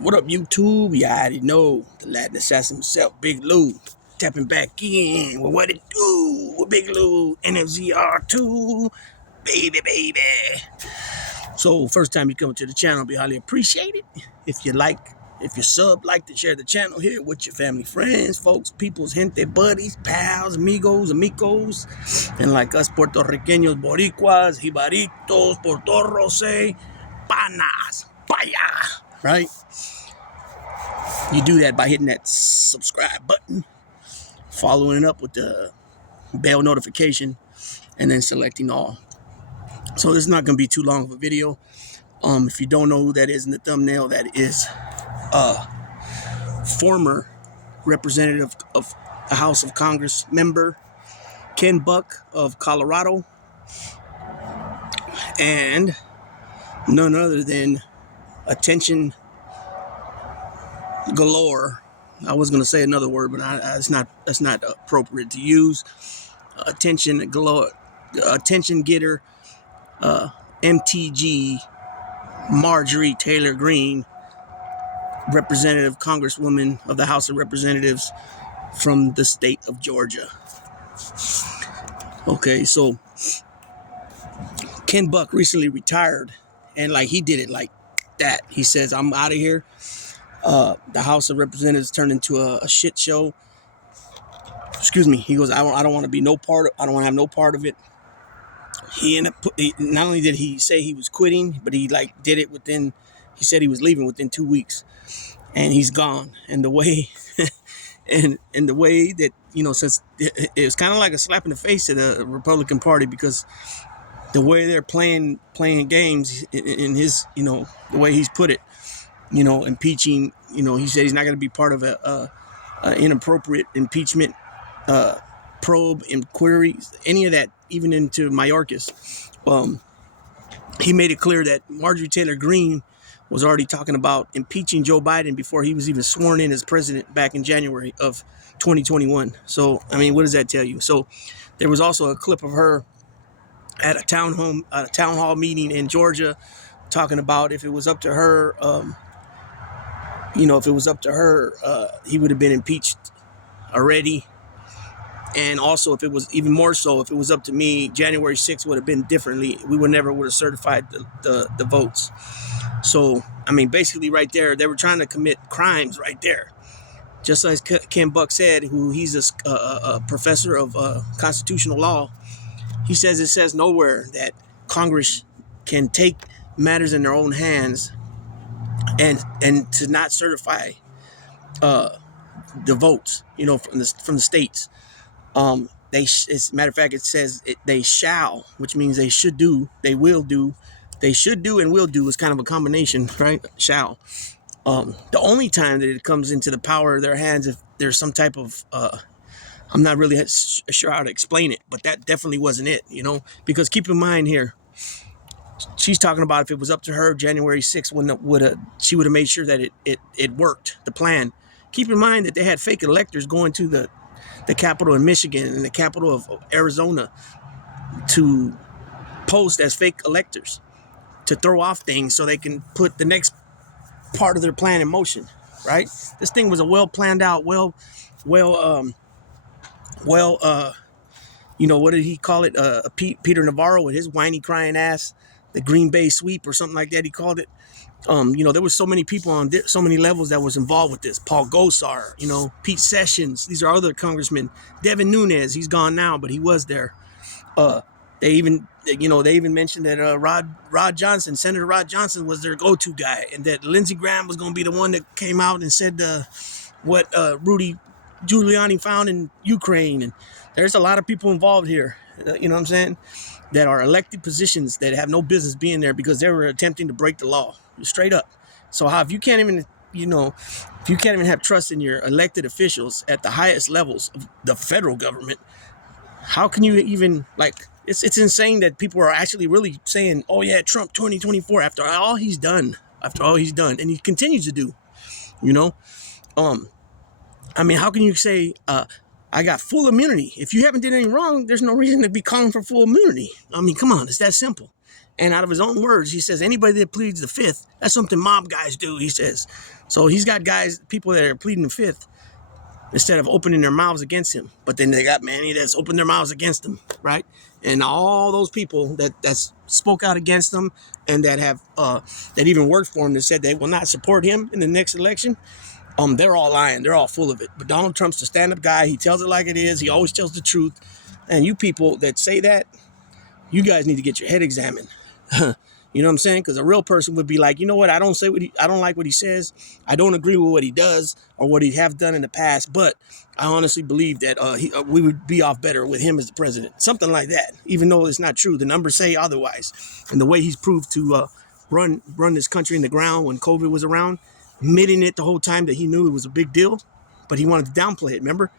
What up, YouTube? You already know the Latin assassin himself, Big Lou, tapping back in with what it do with Big Lou, NFZR2, baby. So, first time you come to the channel, be highly appreciated. If you sub, like to share the channel here with your family, friends, folks, peoples, gente, buddies, pals, amigos, and like us Puerto Ricanos, Boricuas, Jibaritos, Portorros, say, panas, paya, right? You do that by hitting that subscribe button, following it up with the bell notification, and then selecting all. So this is not going to be too long of a video. If you don't know who that is in the thumbnail, that is former representative of the House of Congress member Ken Buck of Colorado, and none other than attention galore. I was going to say another word, but that's not appropriate to use. Attention galore, attention getter, MTG Marjorie Taylor Greene, representative congresswoman of the House of Representatives from the state of Georgia. Okay, so Ken Buck recently retired, and like he did it like that. He says, "I'm out of here." The House of Representatives turned into a shit show. Excuse me. He goes, I don't want to be no part of. I don't want to have no part of it. Not only did he say he was quitting, but he did it within. He said he was leaving within 2 weeks, and he's gone. And the way, and the way that since it was kind of like a slap in the face to the Republican Party, because the way they're playing games in his the way he's put it. Impeaching, he said he's not going to be part of a inappropriate impeachment probe, inquiries, any of that, even into Mayorkas. He made it clear that Marjorie Taylor Greene was already talking about impeaching Joe Biden before he was even sworn in as president back in January of 2021. So, I mean, what does that tell you? So there was also a clip of her at a town hall meeting in Georgia talking about if it was up to her, if it was up to her, he would have been impeached already. And also, if it was even more so, if it was up to me, January 6th would have been differently. We would have certified the votes. So, I mean, basically right there, they were trying to commit crimes right there. Just as Ken Buck said, he's a professor of constitutional law. He says it says nowhere that Congress can take matters in their own hands and to not certify the votes, from the states. As a matter of fact, it says they shall, which means they should do, they will do, they should do and will do is kind of a combination, right? Shall. The only time that it comes into the power of their hands if there's some type of I'm not really sure how to explain it, but that definitely wasn't it, because keep in mind here, she's talking about if it was up to her, January 6th she would have made sure that it worked, the plan. Keep in mind that they had fake electors going to the capital in Michigan and the capital of Arizona to post as fake electors to throw off things so they can put the next part of their plan in motion, right? This thing was a well planned out, what did he call it? Peter Navarro with his whiny crying ass, the Green Bay sweep or something like that, he called it. There was so many people on so many levels that was involved with this. Paul Gosar, Pete Sessions. These are other congressmen. Devin Nunes, he's gone now, but he was there. They even mentioned that Rod Johnson, Senator Rod Johnson, was their go-to guy, and that Lindsey Graham was going to be the one that came out and said what Rudy Giuliani found in Ukraine. And there's a lot of people involved here. You know what I'm saying? That are elected positions that have no business being there because they were attempting to break the law, straight up. So if you can't even, if you can't even have trust in your elected officials at the highest levels of the federal government, how can you even it's insane that people are actually really saying, oh yeah, Trump 2024 after all he's done, and he continues to do, I mean, how can you say, I got full immunity? If you haven't done anything wrong, there's no reason to be calling for full immunity. I mean, come on, it's that simple. And out of his own words, he says, anybody that pleads the fifth, that's something mob guys do, he says. So he's got guys, people that are pleading the fifth instead of opening their mouths against him. But then they got Manny that's opened their mouths against him, right? And all those people that spoke out against him and that have that even worked for him that said they will not support him in the next election, they're all lying. They're all full of it. But Donald Trump's the stand-up guy. He tells it like it is. He always tells the truth. And you people that say that, you guys need to get your head examined. You know what I'm saying? Because a real person would be like, you know what? I don't like what he says. I don't agree with what he does or what he have done in the past. But I honestly believe that we would be off better with him as the president. Something like that. Even though it's not true, the numbers say otherwise. And the way he's proved to run this country in the ground when COVID was around, admitting it the whole time that he knew it was a big deal, but he wanted to downplay it. Remember,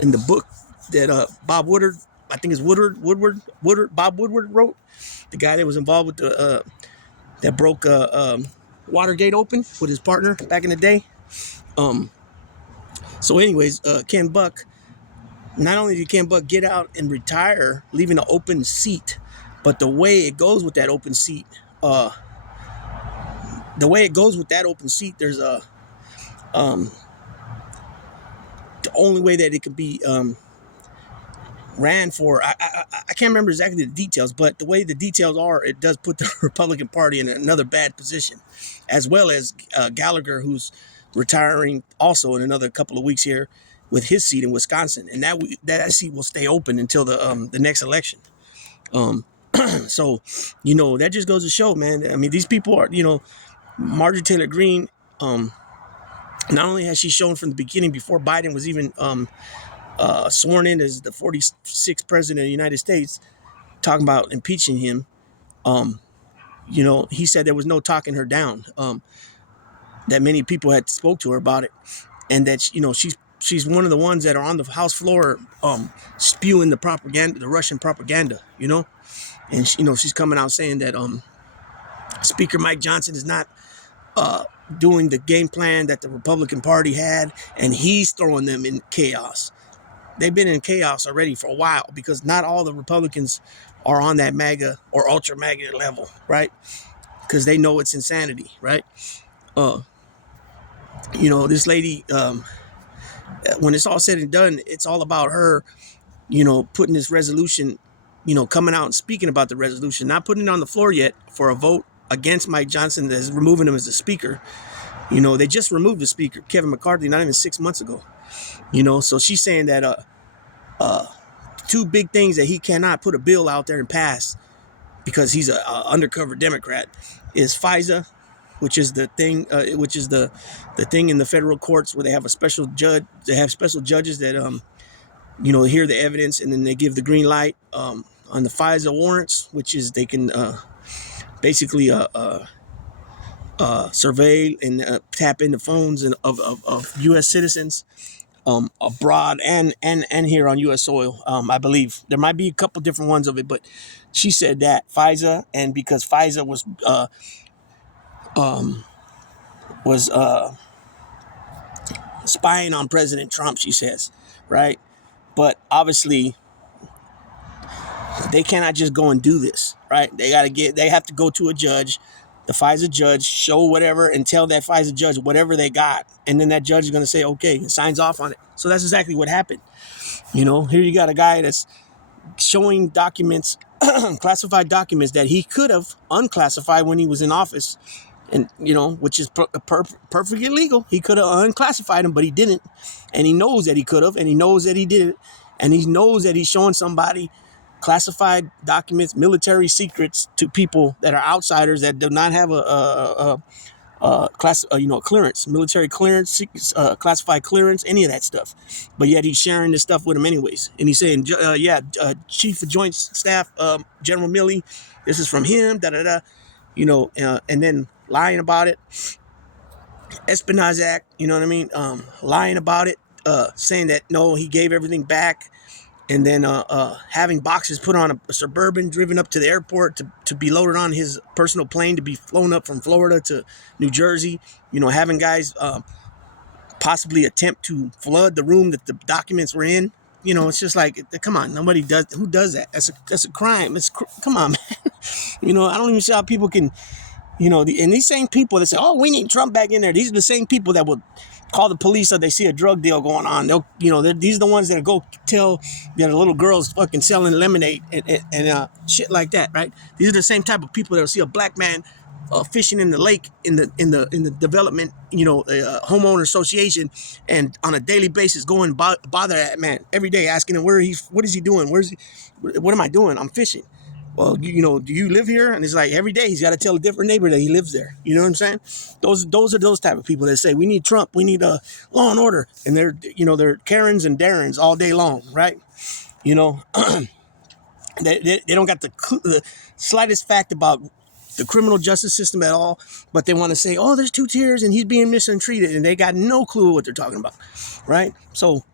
in the book that Bob Woodward, I think it's Bob Woodward wrote. The guy that was involved with the that broke Watergate open with his partner back in the day. So anyways, Ken Buck, not only did Ken Buck get out and retire, leaving an open seat, but the way it goes with that open seat, there's a the only way that it could be ran for, I can't remember exactly the details, but the way the details are, it does put the Republican Party in another bad position, as well as Gallagher, who's retiring also in another couple of weeks here with his seat in Wisconsin, and that seat will stay open until the next election. So, that just goes to show, man. I mean, these people are, Marjorie Taylor Greene, not only has she shown from the beginning before Biden was even sworn in as the 46th president of the United States, talking about impeaching him, he said there was no talking her down, that many people had spoke to her about it, and that, she's one of the ones that are on the House floor spewing the propaganda, the Russian propaganda, and, she's coming out saying that Speaker Mike Johnson is not doing the game plan that the Republican Party had, and he's throwing them in chaos. They've been in chaos already for a while because not all the Republicans are on that MAGA or ultra MAGA level, right? Because they know it's insanity, right? This lady, when it's all said and done, it's all about her, putting this resolution, coming out and speaking about the resolution, not putting it on the floor yet for a vote against Mike Johnson that's removing him as the speaker. They just removed the speaker, Kevin McCarthy, not even 6 months ago. So she's saying that two big things that he cannot put a bill out there and pass because he's an undercover Democrat is FISA, which is the thing, the thing in the federal courts where they have a special judge. They have special judges that hear the evidence and then they give the green light on the FISA warrants, which is they can basically surveil and tap into phones of U.S. citizens abroad and here on U.S. soil. I believe there might be a couple different ones of it, but she said that FISA, and because FISA was spying on President Trump, she says, right? But obviously they cannot just go and do this, right? They have to go to a judge, the FISA judge, show whatever and tell that FISA judge whatever they got. And then that judge is going to say, okay, and signs off on it. So that's exactly what happened. Here you got a guy that's showing documents, classified documents that he could have unclassified when he was in office. And, which is perfectly legal. He could have unclassified them, but he didn't. And he knows that he could have, and he knows that he did it. And he knows that he's showing somebody classified documents, military secrets to people that are outsiders that do not have a clearance, military clearance, classified clearance, any of that stuff. But yet he's sharing this stuff with him anyways. And he's saying, Chief of Joint Staff, General Milley, this is from him, and then lying about it. Espionage Act, you know what I mean? Lying about it, saying that, no, he gave everything back. And then having boxes put on a Suburban, driven up to the airport to be loaded on his personal plane to be flown up from Florida to New Jersey. Having guys possibly attempt to flood the room that the documents were in. It's just like, come on, nobody does. Who does that? That's a crime. Come on, man. You know, I don't even see how people can, you know, and these same people that say, oh, we need Trump back in there. These are the same people that will call the police if they see a drug deal going on. They'll, you know, these are the ones that go tell that the little girls fucking selling lemonade and shit like that, right? These are the same type of people that'll see a black man fishing in the lake in the development, you know, homeowner association, and on a daily basis go and bother that man every day, asking him what is he doing? What am I doing? I'm fishing. Well, you know, do you live here? And it's like every day he's got to tell a different neighbor that he lives there. You know what I'm saying? Those are those type of people that say we need Trump, we need law and order, and they're Karens and Darrens all day long, right? You know, they don't got the slightest fact about the criminal justice system at all, but they want to say, oh, there's two tiers and he's being mistreated, and they got no clue what they're talking about, right? So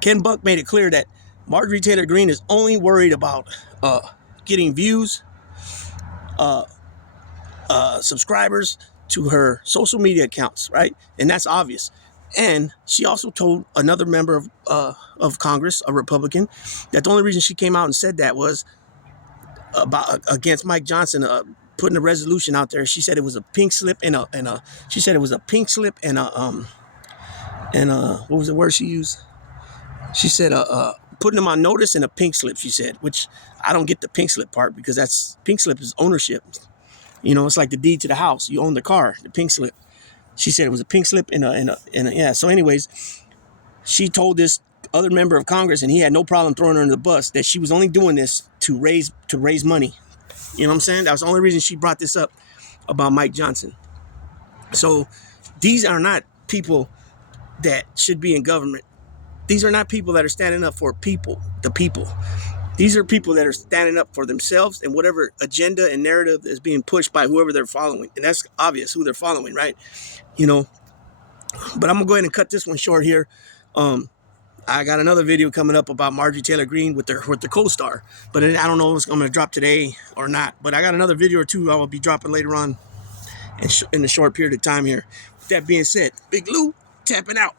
Ken Buck made it clear that Marjorie Taylor Greene is only worried about getting views, subscribers to her social media accounts, right? And that's obvious. And she also told another member of Congress, a Republican, that the only reason she came out and said that was against Mike Johnson putting a resolution out there. She said it was a pink slip and she said it was a pink slip and what was the word she used? She said putting them on notice and a pink slip, she said, which I don't get the pink slip part, because that's pink slip is ownership. You know, it's like the deed to the house. You own the car, the pink slip. She said it was a pink slip and yeah. So anyways, she told this other member of Congress, and he had no problem throwing her under the bus, that she was only doing this to raise money. You know what I'm saying? That was the only reason she brought this up about Mike Johnson. So these are not people that should be in government. These are not people that are standing up for the people. These are people that are standing up for themselves and whatever agenda and narrative is being pushed by whoever they're following. And that's obvious who they're following, right? You know, but I'm going to go ahead and cut this one short here. I got another video coming up about Marjorie Taylor Greene with the co-star, but I don't know if it's going to drop today or not. But I got another video or two I will be dropping later on in a short period of time here. With that being said, Big Lou tapping out.